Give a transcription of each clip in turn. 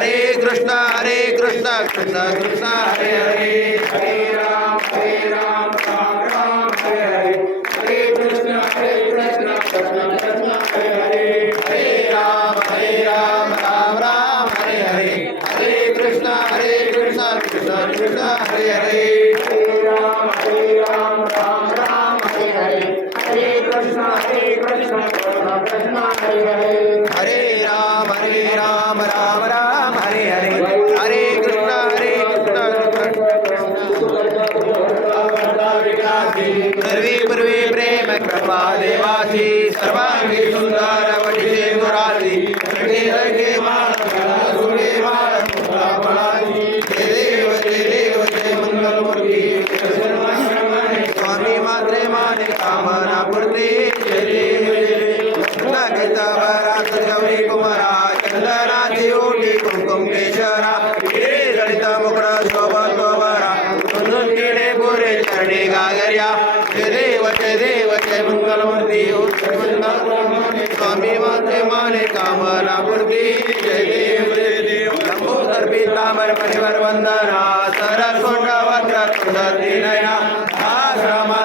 ಹರೇ ಕೃಷ್ಣ ಹರೇ ಕೃಷ್ಣ ಕೃಷ್ಣ ಕೃಷ್ಣ ಹರೇ ಹರೇ ಹರೇ ರಾಮ ಹರೇ ರಾಮ ರಾಮ ರಾಮ ಹರೇ ಹರೇ ಹರೇ ಕೃಷ್ಣ ಹರೇ ಕೃಷ್ಣ ಕೃಷ್ಣ ಕೃಷ್ಣ ಹರೇ ಹರೇ ಹರೇ ರಾಮ ಹರೇ ರಾಮ ರಾಮ ರಾಮ ಹರೇ ಹರೇ ಹರೇ ಕೃಷ್ಣ ಹರೇ ಕೃಷ್ಣ ಕೃಷ್ಣ ಕೃಷ್ಣ ಹರೇ ಹರೇ देवासी सर्वे पूर्वी प्रेम कृपा देवासी सर्वांगी सुंदर जयमङ्गलमूर्ति जयमङ्गलमूर्ति स्वामी वाद्यमाने कामनापूर्ति जय देव जय देव नमो सर्पितामर परिवर वन्दना सरस्वण्डवक्र कुण्डलिनयना आश्रमा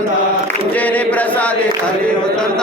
ತಂದ ಉಜ್ಜೇನಿ ಪ್ರಸಾದಿ ಕಲಿಯೋ ತಂದ